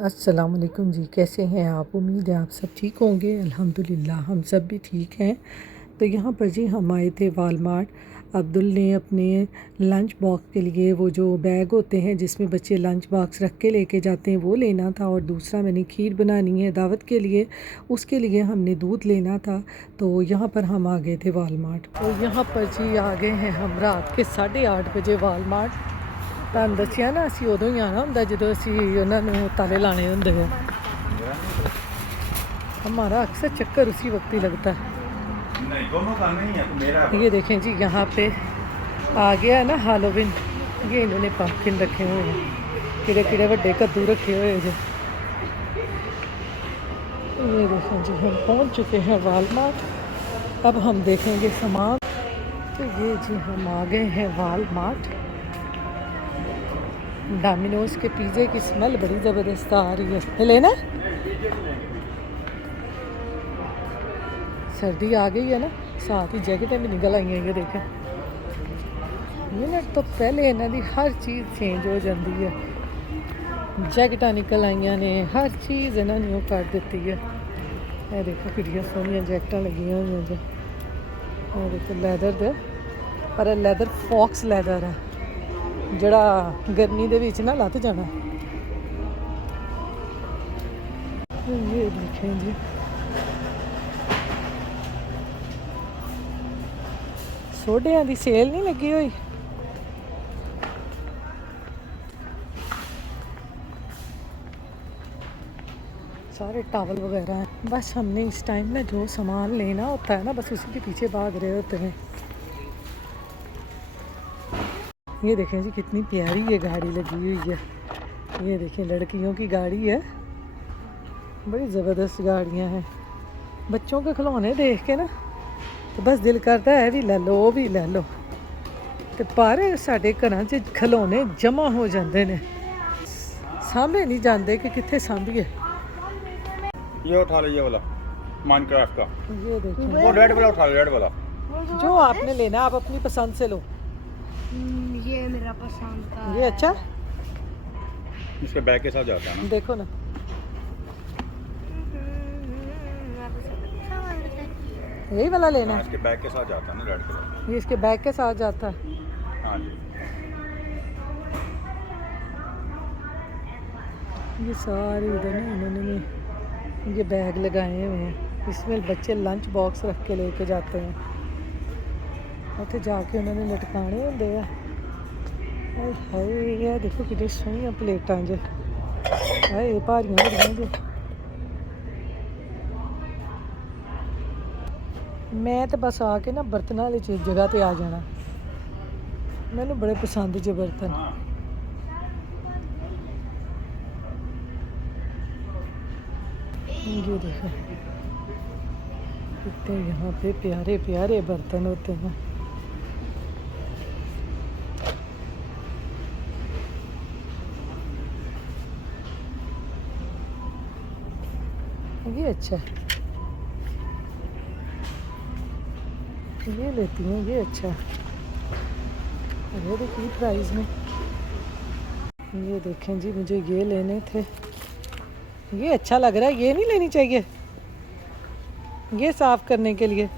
अस्सलाम वालेकुम जी। कैसे हैं आप? उम्मीद है आप सब ठीक होंगे। अल्हम्दुलिल्लाह हम सब भी ठीक हैं। तो यहाँ पर जी हम आए थे वालमार्ट। अब्दुल ने अपने लंच बॉक्स के लिए वो जो बैग होते हैं जिसमें बच्चे लंच बॉक्स रख के लेके जाते हैं वो लेना था, और दूसरा मैंने खीर बनानी है दावत के लिए, उसके लिए हमने दूध लेना था। तो यहाँ पर हम आ गए थे वालमार्ट। तो यहाँ पर जी आ गए हैं हम रात के 8:30 बजे वालमार्ट। ਤੁਹਾਨੂੰ ਦੱਸਿਆ ਨਾ ਅਸੀਂ ਉਦੋਂ ਹੀ ਆਣਾ ਹੁੰਦਾ ਜਦੋਂ ਅਸੀਂ ਉਹਨਾਂ ਨੂੰ ਤਾਲੇ ਲਾਣੇ ਹੁੰਦੇ हैं। हमारा अक्सर चक्कर उसी वक्त ही लगता है। नहीं, दोनों का नहीं है तो मेरा है। ये देखें जी यहाँ पे आ गया है ना हालोविन। ये इन्होंने पंपकिन रखे हुए हैं, किड़े किड़े वड्डे कद्दू रखे हुए हैं। ये देखें जी हम पहुँच चुके हैं वालमार्ट। अब हम देखेंगे सामान। तो ये जी हम आ गए हैं वालमार्ट। डोमिनोज के पिज़्ज़े की स्मेल बड़ी ज़बरदस्त आ रही है। लेना सर्दी आ गई है ना, साथ ही जैकेटें भी निकल आई हैं। ये देखें मिनट तो पहले इन्हों की हर चीज़ चेंज हो जाती है। जैकेट निकल आई ने, हर चीज़ इन्होंने वो कर दी है। ये देखो किड़िया सोहनिया जैकट लगी हुई हैं जो। और देखो लैदर दे, पर लैदर फॉक्स लैदर है जड़ा गर्मी दे विच ना लत जाना। ये देखें जी सोडियां दी सेल नहीं लगी हुई। सारे टावल वगैरह हैं। बस हमने इस टाइम ना जो सामान लेना होता है ना बस उसी के पीछे भाग रहे होते हैं। ये देखें जी कितनी प्यारी ये गाड़ी लगी हुई है। ये देखें लड़कियों की गाड़ी है, बड़ी ज़बरदस्त गाड़ियाँ हैं। बच्चों के खिलौने देख के ना तो बस दिल करता है भी ले लो, वो भी ले लो। तो पर साढ़े घरां च खिलौने जमा हो जाते हैं, सामने नहीं जाते कि कितने सांभिए। ये उठा लो, ये वाला माइनक्राफ्ट का। ये देखिए वो रेड वाला उठा लो, रेड वाला। जो आपने लेना आप अपनी पसंद से लो। ये मेरा पसंद का ये अच्छा इसके बैग के साथ जाता है ना। देखो ना, यही वाला लेना है। इसके बैग के साथ जाता है ना, रेड कलर। ये इसके बैग के साथ जाता है। हाँ जी। ये सारे इधर ना इन्होंने ये बैग लगाए हुए हैं, इसमें बच्चे लंच बॉक्स रख के लेके जाते हैं। उत्थे जाके उन्होंने लटकाने होंगे आ। हाय ये देखो कितनी सोहनियां प्लेटां जे, हाय भारियां बड़ियां जे। मैं तो बस आके ना बर्तन वाली जगह ते आ जाना, मैनू बड़े पसंद जे बर्तन। ये देखो कितने यहाँ पे प्यारे प्यारे बर्तन होते हैं। ये अच्छा है, ये लेती हूँ, ये अच्छा है। ये देखिए प्राइस में। ये देखें जी मुझे ये लेने थे, ये अच्छा लग रहा है। ये नहीं लेनी चाहिए ये साफ़ करने के लिए।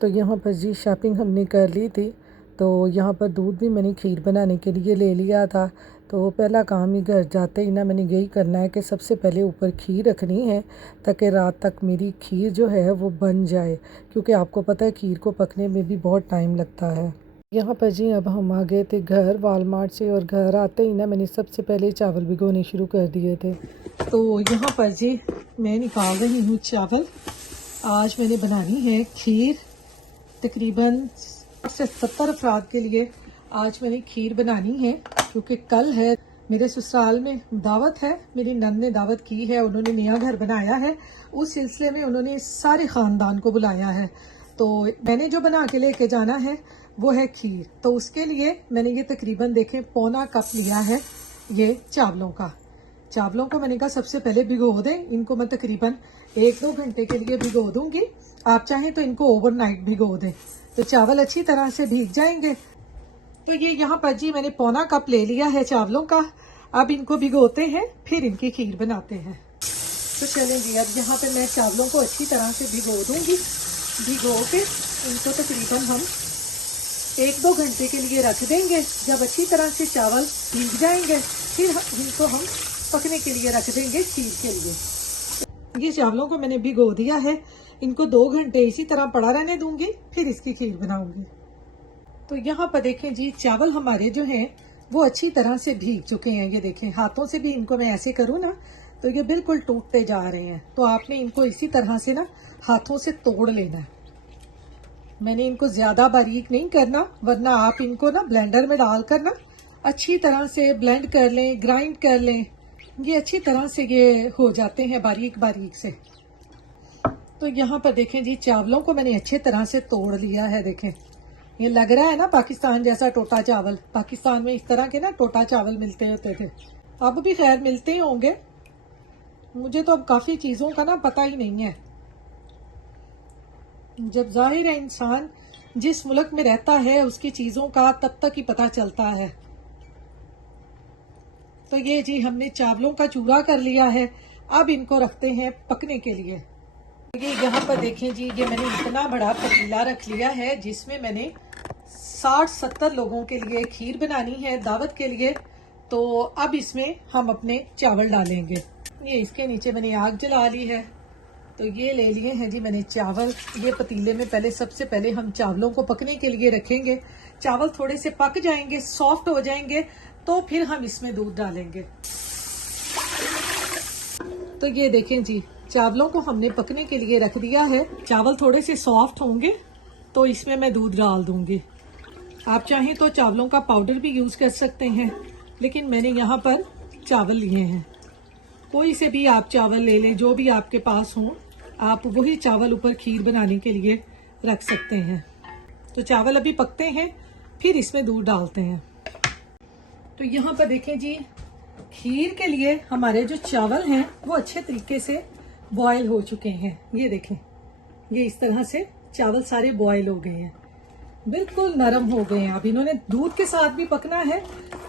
तो यहाँ पर जी शॉपिंग हमने कर ली थी। तो यहाँ पर दूध भी मैंने खीर बनाने के लिए ले लिया था। तो पहला काम ही घर जाते ही ना मैंने यही करना है कि सबसे पहले ऊपर खीर रखनी है ताकि रात तक मेरी खीर जो है वो बन जाए, क्योंकि आपको पता है खीर को पकने में भी बहुत टाइम लगता है। यहाँ पर जी अब हम आ गए थे घर वालमार्ट से, और घर आते ही ना मैंने सबसे पहले चावल भिगोने शुरू कर दिए थे। तो यहाँ पर जी मैं निकाल रही हूँ चावल। आज मैंने बनानी है खीर, तकरीबन 70 अफराद के लिए आज मैंने खीर बनानी है, क्योंकि कल है मेरे ससुराल में दावत है। मेरी नंद ने दावत की है, उन्होंने नया घर बनाया है, उस सिलसिले में उन्होंने सारे ख़ानदान को बुलाया है। तो मैंने जो बना के लेके जाना है वो है खीर। तो उसके लिए मैंने ये तकरीबन देखें पौना कप लिया है ये चावलों का। चावलों को मैंने कहा सबसे पहले भिगो दें, इनको मैं तकरीबन 1-2 घंटे के लिए भिगो दूंगी। आप चाहें तो इनको ओवरनाइट भिगो दें तो चावल अच्छी तरह से भीग जाएंगे। तो ये यहाँ पर जी मैंने पौना कप ले लिया है चावलों का। अब इनको भिगोते हैं, फिर इनकी खीर बनाते हैं। तो चलें जी, अब यहाँ पे मैं चावलों को अच्छी तरह से भिगो दूंगी। भिगो के इनको तकरीबन हम 1-2 घंटे के लिए रख देंगे। जब अच्छी तरह से चावल भीग जाएंगे, फिर इनको हम पकने के लिए रख देंगे खीर के लिए। ये चावलों को मैंने भिगो दिया है, इनको 2 घंटे इसी तरह पड़ा रहने दूंगी, फिर इसकी खीर बनाऊंगी। तो यहाँ पर देखें जी, चावल हमारे जो हैं वो अच्छी तरह से भीग चुके हैं। ये देखें, हाथों से भी इनको मैं ऐसे करूँ ना तो ये बिल्कुल टूटते जा रहे हैं। तो आपने इनको इसी तरह से ना हाथों से तोड़ लेना है। मैंने इनको ज्यादा बारीक नहीं करना, वरना आप इनको ना ब्लेंडर में डाल कर ना अच्छी तरह से ब्लेंड कर लें, ग्राइंड कर लें। ये अच्छी तरह से ये हो जाते हैं बारीक बारीक से। तो यहाँ पर देखें जी, चावलों को मैंने अच्छे तरह से तोड़ लिया है। देखें, ये लग रहा है ना पाकिस्तान जैसा टोटा चावल। पाकिस्तान में इस तरह के ना टोटा चावल मिलते होते थे, अब भी खैर मिलते ही होंगे। मुझे तो अब काफी चीजों का ना पता ही नहीं है। जब जाहिर है इंसान जिस मुल्क में रहता है उसकी चीजों का तब तक ही पता चलता है। तो ये जी हमने चावलों का चूरा कर लिया है। अब इनको रखते हैं पकने के लिए। ये यहाँ पर देखें जी, ये मैंने इतना बड़ा पतीला रख लिया है जिसमें मैंने 60-70 लोगों के लिए खीर बनानी है दावत के लिए। तो अब इसमें हम अपने चावल डालेंगे। ये इसके नीचे मैंने आग जला ली है। तो ये ले लिए हैं जी मैंने चावल। ये पतीले में पहले सबसे पहले हम चावलों को पकने के लिए रखेंगे। चावल थोड़े से पक जाएंगे, सॉफ्ट हो जाएंगे, तो फिर हम इसमें दूध डालेंगे। तो ये देखें जी, चावलों को हमने पकने के लिए रख दिया है। चावल थोड़े से सॉफ्ट होंगे तो इसमें मैं दूध डाल दूंगी। आप चाहें तो चावलों का पाउडर भी यूज कर सकते हैं, लेकिन मैंने यहाँ पर चावल लिए हैं। कोई से भी आप चावल ले लें, जो भी आपके पास हो, आप वही चावल ऊपर खीर बनाने के लिए रख सकते हैं। तो चावल अभी पकते हैं, फिर इसमें दूध डालते हैं। तो यहाँ पर देखें जी, खीर के लिए हमारे जो चावल हैं वो अच्छे तरीके से बॉयल हो चुके हैं। ये देखें, ये इस तरह से चावल सारे बॉयल हो गए हैं, बिल्कुल नरम हो गए हैं। अब इन्होंने दूध के साथ भी पकना है,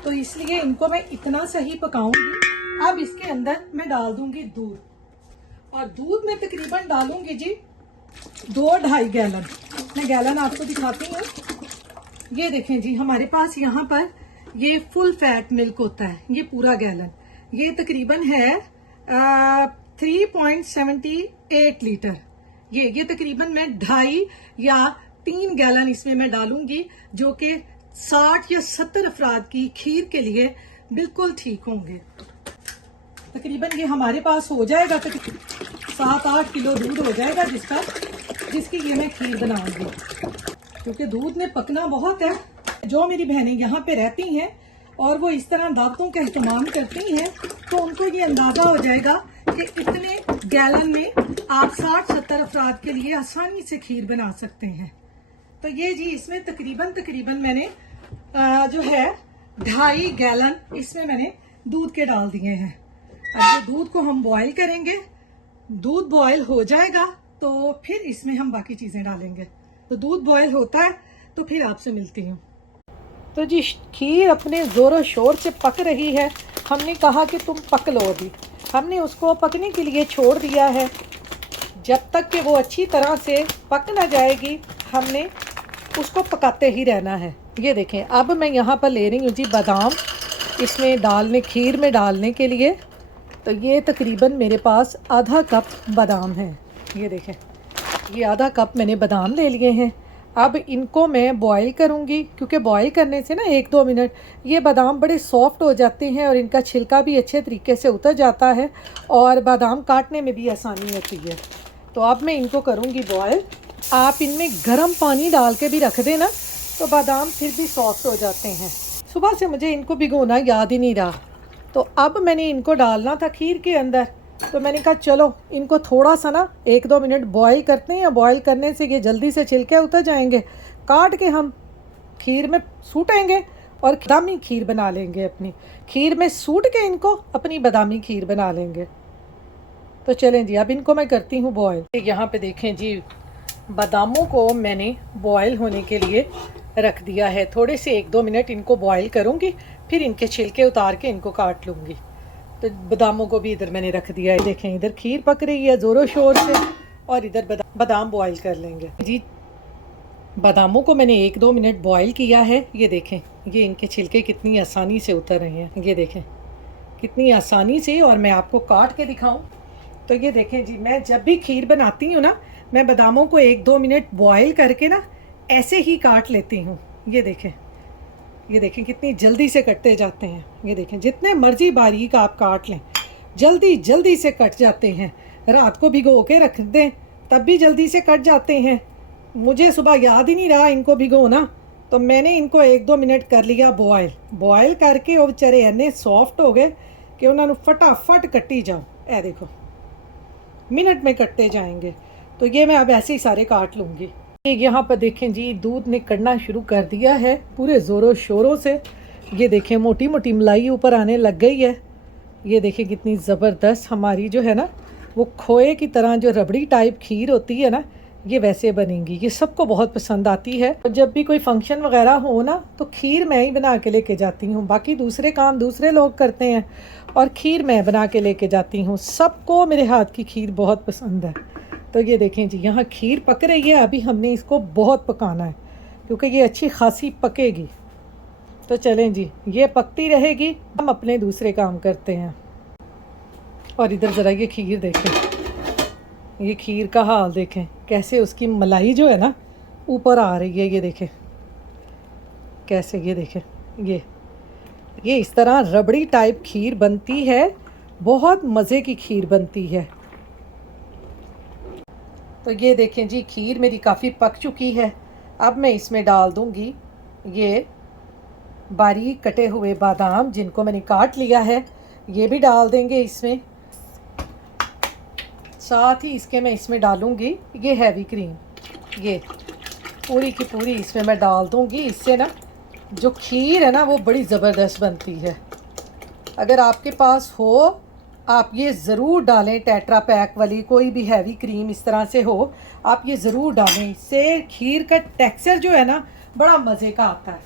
तो इसलिए इनको मैं इतना सही पकाऊंगी। अब इसके अंदर मैं डाल दूंगी दूध, और दूध में तकरीबन डालूंगी जी 2-2.5 गैलन। मैं गैलन आपको दिखाती हूँ। ये देखें जी, हमारे पास यहाँ पर ये फुल फैट मिल्क होता है, ये पूरा गैलन। ये तकरीबन है 3.78 लीटर। ये तकरीबन मैं 2.5 या 3 गैलन इसमें मैं डालूंगी, जो कि 60 या 70 अफराद की खीर के लिए बिल्कुल ठीक होंगे। तकरीबन ये हमारे पास हो जाएगा, 7-8 किलो दूध हो जाएगा जिसकी ये मैं खीर बनाऊंगी। क्योंकि दूध में पकना बहुत है। जो मेरी बहनें यहाँ पे रहती हैं और वो इस तरह दावतों का इस्तेमाल करती हैं, तो उनको ये अंदाजा हो जाएगा कि इतने गैलन में आप 60-70 अफराद के लिए आसानी से खीर बना सकते हैं। तो ये जी, इसमें तकरीबन मैंने जो है 2.5 गैलन इसमें मैंने दूध के डाल दिए हैं। अब ये दूध को हम बॉईल करेंगे। दूध बॉईल हो जाएगा तो फिर इसमें हम बाकी चीजें डालेंगे। तो दूध बॉईल होता है तो फिर आपसे मिलती हूँ। तो जी, खीर अपने जोरों शोर से पक रही है। हमने कहा कि तुम पक लो अभी। हमने उसको पकने के लिए छोड़ दिया है। जब तक कि वो अच्छी तरह से पक ना जाएगी, हमने उसको पकाते ही रहना है। ये देखें, अब मैं यहाँ पर ले रही हूँ जी बादाम, इसमें खीर में डालने के लिए। तो ये तकरीबन मेरे पास आधा कप बादाम है। ये देखें, ये आधा कप मैंने बादाम ले लिए हैं। अब इनको मैं बॉईल करूँगी, क्योंकि बॉईल करने से ना 1-2 मिनट ये बादाम बड़े सॉफ्ट हो जाते हैं और इनका छिलका भी अच्छे तरीके से उतर जाता है और बादाम काटने में भी आसानी होती है। तो अब मैं इनको करूँगी बॉईल। आप इनमें गर्म पानी डाल के भी रख देना, तो बादाम फिर भी सॉफ्ट हो जाते हैं। सुबह से मुझे इनको भिगोना याद ही नहीं रहा, तो अब मैंने इनको डालना था खीर के अंदर। तो मैंने कहा चलो इनको थोड़ा सा ना 1-2 मिनट बॉईल करते हैं। बॉईल करने से ये जल्दी से छिलके उतर जाएंगे, काट के हम खीर में सूटेंगे और बादामी खीर बना लेंगे। अपनी खीर में सूट के इनको अपनी बादामी खीर बना लेंगे। तो चलें जी, अब इनको मैं करती हूँ बॉईल। यहाँ पे देखें जी, बादामों को मैंने बॉईल होने के लिए रख दिया है। थोड़े से 1-2 मिनट इनको बॉईल करूँगी, फिर इनके छिलके उतार के इनको काट लूँगी। तो बादामों को भी इधर मैंने रख दिया है। देखें इधर खीर पक रही है ज़ोरों शोर से, और इधर बादाम बॉईल कर लेंगे जी। बादामों को मैंने 1-2 मिनट बॉईल किया है। ये देखें, ये इनके छिलके कितनी आसानी से उतर रहे हैं। ये देखें कितनी आसानी से, और मैं आपको काट के दिखाऊं तो ये देखें जी, मैं जब भी खीर बनाती हूँ ना, मैं बादामों को 1-2 मिनट बॉईल करके ना ऐसे ही काट लेती हूँ। ये देखें कितनी जल्दी से कटते जाते हैं। ये देखें जितने मर्जी बारीक आप काट लें, जल्दी जल्दी से कट जाते हैं। रात को भिगो के रख दें तब भी जल्दी से कट जाते हैं। मुझे सुबह याद ही नहीं रहा इनको भिगोना, तो मैंने इनको 1-2 मिनट कर लिया बॉयल करके, वो बेचारे इन्ने सॉफ्ट हो गए कि उन्होंने फटाफट कट्टी जाओ। ए देखो मिनट में कटते जाएंगे। तो ये मैं अब ऐसे ही सारे काट लूँगी। यहाँ पर देखें जी, दूध ने कड़ना शुरू कर दिया है पूरे ज़ोरों शोरों से। ये देखें मोटी मोटी मलाई ऊपर आने लग गई है। ये देखें कितनी ज़बरदस्त हमारी जो है ना, वो खोए की तरह जो रबड़ी टाइप खीर होती है ना, ये वैसे बनेंगी। ये सबको बहुत पसंद आती है। और जब भी कोई फंक्शन वगैरह हो ना, तो खीर मैं ही बना के लेके जाती हूँ। बाकी दूसरे काम दूसरे लोग करते हैं, और खीर मैं बना के लेके जाती हूँ। सबको मेरे हाथ की खीर बहुत पसंद है। तो ये देखें जी, यहाँ खीर पक रही है। अभी हमने इसको बहुत पकाना है, क्योंकि ये अच्छी खासी पकेगी। तो चलें जी, ये पकती रहेगी, हम अपने दूसरे काम करते हैं। और इधर ज़रा ये खीर देखें, ये खीर का हाल देखें, कैसे उसकी मलाई जो है ना ऊपर आ रही है। ये देखें कैसे, ये देखें ये इस तरह रबड़ी टाइप खीर बनती है। बहुत मज़े की खीर बनती है। तो ये देखें जी, खीर मेरी काफ़ी पक चुकी है। अब मैं इसमें डाल दूँगी ये बारीक कटे हुए बादाम, जिनको मैंने काट लिया है। ये भी डाल देंगे इसमें। साथ ही इसके मैं इसमें डालूँगी ये हैवी क्रीम। ये पूरी की पूरी इसमें मैं डाल दूँगी। इससे ना जो खीर है ना, वो बड़ी ज़बरदस्त बनती है। अगर आपके पास हो, आप ये ज़रूर डालें। टेट्रा पैक वाली कोई भी हैवी क्रीम इस तरह से हो, आप ये ज़रूर डालें। इससे खीर का टेक्सचर जो है ना, बड़ा मज़े का आता है।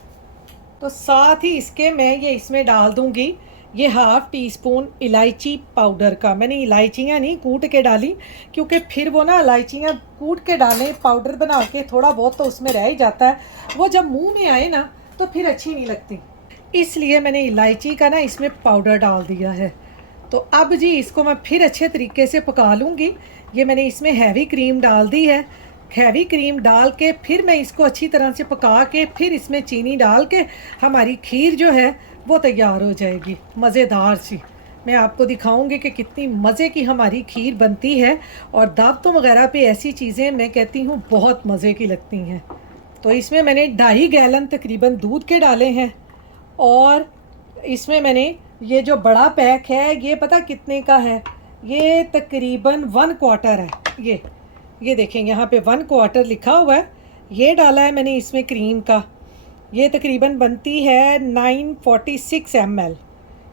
तो साथ ही इसके मैं ये इसमें डाल दूँगी ये 1/2 टीस्पून इलायची पाउडर का। मैंने इलायचियाँ नहीं कूट के डाली, क्योंकि फिर वो ना इलायचियाँ कूट के डालें पाउडर बना के, थोड़ा बहुत तो उसमें रह ही जाता है। वो जब मुँह में आए ना तो फिर अच्छी नहीं लगती, इसलिए मैंने इलायची का ना इसमें पाउडर डाल दिया है। तो अब जी इसको मैं फिर अच्छे तरीके से पका लूँगी। ये मैंने इसमें हैवी क्रीम डाल दी है। हैवी क्रीम डाल के फिर मैं इसको अच्छी तरह से पका के, फिर इसमें चीनी डाल के हमारी खीर जो है वो तैयार हो जाएगी मज़ेदार सी। मैं आपको दिखाऊंगी कि कितनी मज़े की हमारी खीर बनती है। और दावतों वगैरह पे ऐसी चीज़ें मैं कहती हूँ बहुत मज़े की लगती हैं। तो इसमें मैंने 2.5 गैलन तकरीबन दूध के डाले हैं। और इसमें मैंने ये जो बड़ा पैक है, ये पता कितने का है? ये तकरीबन 1/4 है। ये देखें यहाँ पे 1/4 लिखा हुआ है। ये डाला है मैंने इसमें क्रीम का। ये तकरीबन बनती है 946 ml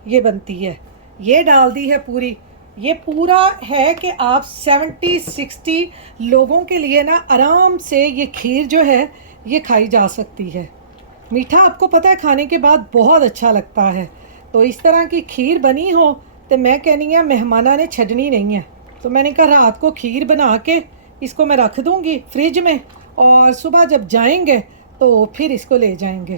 ये बनती है। ये डाल दी है पूरी। ये पूरा है कि आप 70-60 लोगों के लिए ना आराम से ये खीर जो है ये खाई जा सकती है। मीठा आपको पता है खाने के बाद बहुत अच्छा लगता है। तो इस तरह की खीर बनी हो तो मैं कहनी है मेहमाना ने छड़नी नहीं है। तो मैंने कहा रात को खीर बना के इसको मैं रख दूँगी फ्रिज में, और सुबह जब जाएंगे तो फिर इसको ले जाएंगे।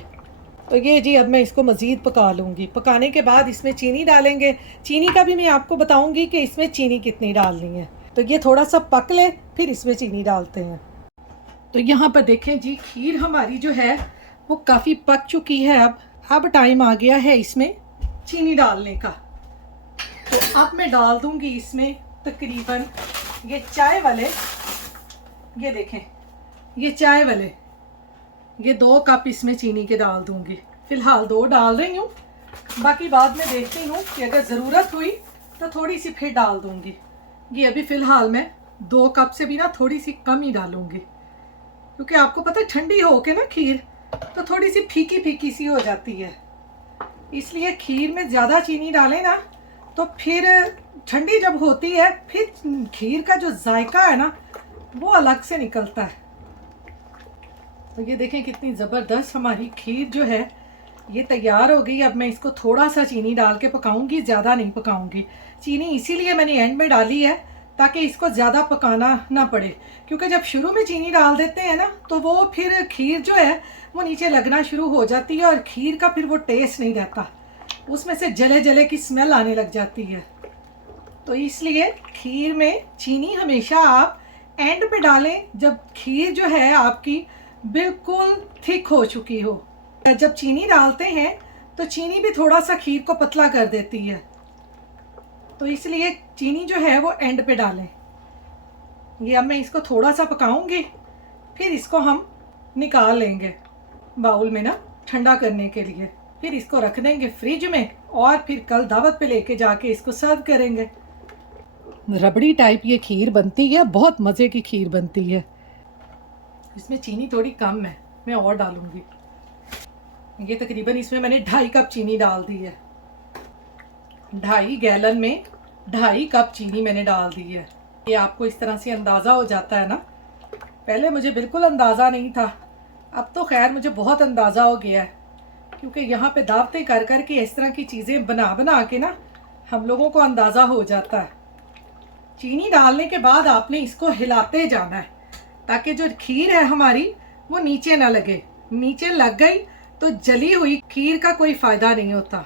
तो ये जी अब मैं इसको मज़ीद पका लूँगी। पकाने के बाद इसमें चीनी डालेंगे। चीनी का भी मैं आपको बताऊँगी कि इसमें चीनी कितनी डालनी है। तो ये थोड़ा सा पक ले, फिर इसमें चीनी डालते हैं। तो यहाँ पर देखें जी, खीर हमारी जो है वो काफ़ी पक चुकी है। अब टाइम आ गया है इसमें चीनी डालने का। तो अब मैं डाल दूँगी इसमें तकरीबन ये चाय वाले, ये देखें ये चाय वाले, ये 2 कप इसमें चीनी के डाल दूंगी। फ़िलहाल 2 डाल रही हूँ, बाकी बाद में देखती हूँ कि अगर ज़रूरत हुई तो थोड़ी सी फिर डाल दूंगी। ये अभी फ़िलहाल मैं 2 कप से भी ना थोड़ी सी कम ही डालूंगी, क्योंकि आपको पता है ठंडी हो के ना खीर तो थोड़ी सी फीकी फीकी सी हो जाती है। इसलिए खीर में ज़्यादा चीनी डालें ना तो फिर ठंडी जब होती है फिर खीर का जो जायका है ना वो अलग से निकलता है। तो ये देखें कितनी ज़बरदस्त हमारी खीर जो है ये तैयार हो गई। अब मैं इसको थोड़ा सा चीनी डाल के पकाऊंगी, ज़्यादा नहीं पकाऊंगी। चीनी इसीलिए मैंने एंड में डाली है ताकि इसको ज़्यादा पकाना ना पड़े, क्योंकि जब शुरू में चीनी डाल देते हैं ना तो वो फिर खीर जो है वो नीचे लगना शुरू हो जाती है और खीर का फिर वो टेस्ट नहीं रहता, उसमें से जले जले की स्मेल आने लग जाती है। तो इसलिए खीर में चीनी हमेशा आप एंड पे डालें, जब खीर जो है आपकी बिल्कुल थिक हो चुकी हो। जब चीनी डालते हैं तो चीनी भी थोड़ा सा खीर को पतला कर देती है, तो इसलिए चीनी जो है वो एंड पे डालें। ये अब मैं इसको थोड़ा सा पकाऊंगी, फिर इसको हम निकाल लेंगे बाउल में ना ठंडा करने के लिए, फिर इसको रख देंगे फ्रिज में और फिर कल दावत पे लेके जाके इसको सर्व करेंगे। रबड़ी टाइप ये खीर बनती है, बहुत मज़े की खीर बनती है। इसमें चीनी थोड़ी कम है, मैं और डालूंगी। ये तकरीबन इसमें मैंने 2.5 कप चीनी डाल दी है। 2.5 गैलन में 2.5 कप चीनी मैंने डाल दी है। ये आपको इस तरह से अंदाज़ा हो जाता है ना, पहले मुझे बिल्कुल अंदाज़ा नहीं था, अब तो खैर मुझे बहुत अंदाज़ा हो गया है, क्योंकि यहाँ पे दावतें कर कर के इस तरह की चीज़ें बना बना के ना हम लोगों को अंदाज़ा हो जाता है। चीनी डालने के बाद आपने इसको हिलाते जाना है ताकि जो खीर है हमारी वो नीचे ना लगे। नीचे लग गई तो जली हुई खीर का कोई फ़ायदा नहीं होता।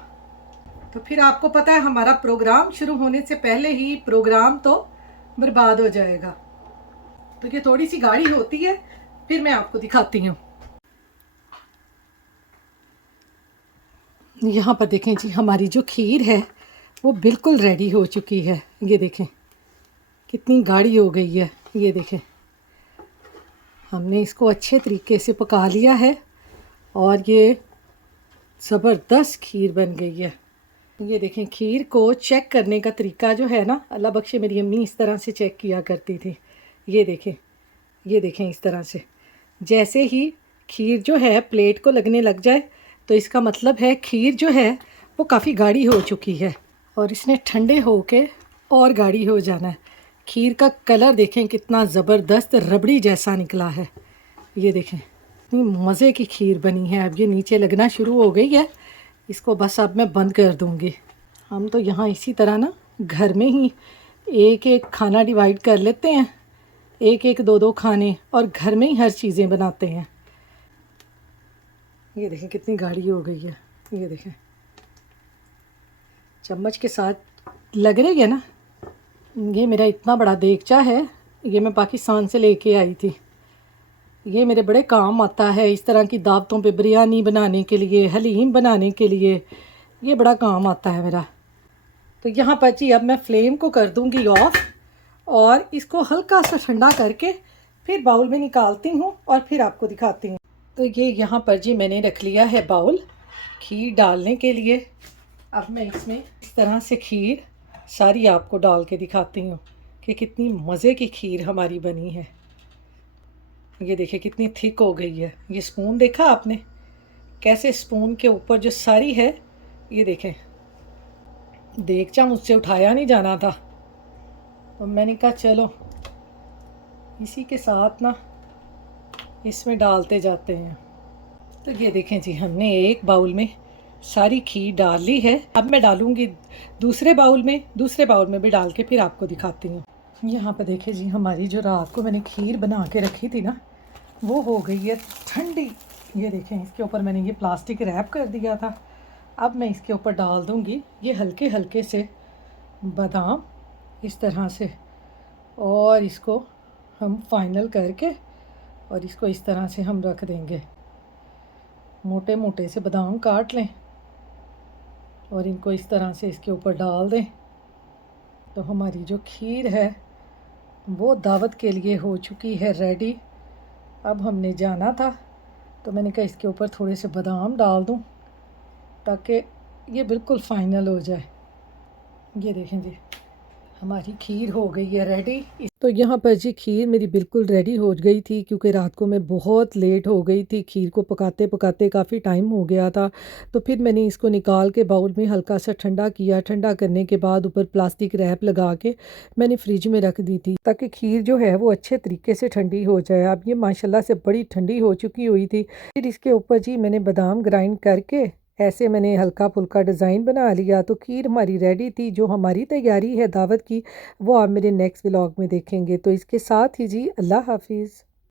तो फिर आपको पता है हमारा प्रोग्राम शुरू होने से पहले ही प्रोग्राम तो बर्बाद हो जाएगा। तो ये थोड़ी सी गाढ़ी होती है, फिर मैं आपको दिखाती हूँ। यहाँ पर देखें जी, हमारी जो खीर है वो बिल्कुल रेडी हो चुकी है। ये देखें कितनी गाढ़ी हो गई है। ये देखें हमने इसको अच्छे तरीके से पका लिया है और ये ज़बरदस्त खीर बन गई है। ये देखें खीर को चेक करने का तरीका जो है ना, अल्लाह बख्शे मेरी अम्मी इस तरह से चेक किया करती थी। ये देखें इस तरह से, जैसे ही खीर जो है प्लेट को लगने लग जाए तो इसका मतलब है खीर जो है वो काफ़ी गाढ़ी हो चुकी है और इसने ठंडे होके और गाढ़ी हो जाना है। खीर का कलर देखें कितना ज़बरदस्त रबड़ी जैसा निकला है। ये देखें इतनी मज़े की खीर बनी है। अब ये नीचे लगना शुरू हो गई है, इसको बस अब मैं बंद कर दूँगी। हम तो यहाँ इसी तरह ना घर में ही एक एक खाना डिवाइड कर लेते हैं, एक एक दो दो खाने, और घर में ही हर चीज़ें बनाते हैं। ये देखें कितनी गाढ़ी हो गई है। ये देखें चम्मच के साथ लग रही है ना। ये मेरा इतना बड़ा देगचा है, ये मैं पाकिस्तान से लेके आई थी। ये मेरे बड़े काम आता है इस तरह की दावतों पे, बिरयानी बनाने के लिए, हलीम बनाने के लिए, ये बड़ा काम आता है मेरा। तो यहाँ पर जी अब मैं फ्लेम को कर दूँगी ऑफ और इसको हल्का सा ठंडा करके फिर बाउल में निकालती हूँ और फिर आपको दिखाती हूँ। तो ये यहाँ पर जी मैंने रख लिया है बाउल खीर डालने के लिए। अब मैं इसमें इस तरह से खीर सारी आपको डाल के दिखाती हूँ कि कितनी मज़े की खीर हमारी बनी है। ये देखिए कितनी थिक हो गई है। ये स्पून देखा आपने कैसे स्पून के ऊपर जो सारी है, ये देखें देगचा मुझसे उठाया नहीं जाना था, तो मैंने कहा चलो इसी के साथ ना इसमें डालते जाते हैं। तो ये देखें जी हमने एक बाउल में सारी खीर डाल ली है। अब मैं डालूँगी दूसरे बाउल में भी डाल के फिर आपको दिखाती हूँ। यहाँ पर देखें जी हमारी जो रात को मैंने खीर बना के रखी थी ना वो हो गई है ठंडी। ये देखें इसके ऊपर मैंने ये प्लास्टिक रैप कर दिया था। अब मैं इसके ऊपर डाल दूँगी ये हल्के हल्के से बादाम इस तरह से, और इसको हम फाइनल करके और इसको इस तरह से हम रख देंगे। मोटे मोटे से बादाम काट लें और इनको इस तरह से इसके ऊपर डाल दें, तो हमारी जो खीर है वो दावत के लिए हो चुकी है रेडी। अब हमने जाना था तो मैंने कहा इसके ऊपर थोड़े से बादाम डाल दूं ताकि ये बिल्कुल फ़ाइनल हो जाए। ये देखें जी हमारी खीर हो गई है रेडी। तो यहाँ पर जी खीर मेरी बिल्कुल रेडी हो गई थी, क्योंकि रात को मैं बहुत लेट हो गई थी, खीर को पकाते पकाते काफ़ी टाइम हो गया था। तो फिर मैंने इसको निकाल के बाउल में हल्का सा ठंडा किया। ठंडा करने के बाद ऊपर प्लास्टिक रैप लगा के मैंने फ्रिज में रख दी थी, ताकि खीर जो है वो अच्छे तरीके से ठंडी हो जाए। अब ये माशाल्लाह से बड़ी ठंडी हो चुकी हुई थी। फिर इसके ऊपर जी मैंने बादाम ग्राइंड करके ऐसे मैंने हल्का फुल्का डिज़ाइन बना लिया। तो खीर हमारी रेडी थी। जो हमारी तैयारी है दावत की, वो आप मेरे नेक्स्ट व्लॉग में देखेंगे। तो इसके साथ ही जी अल्लाह हाफिज़।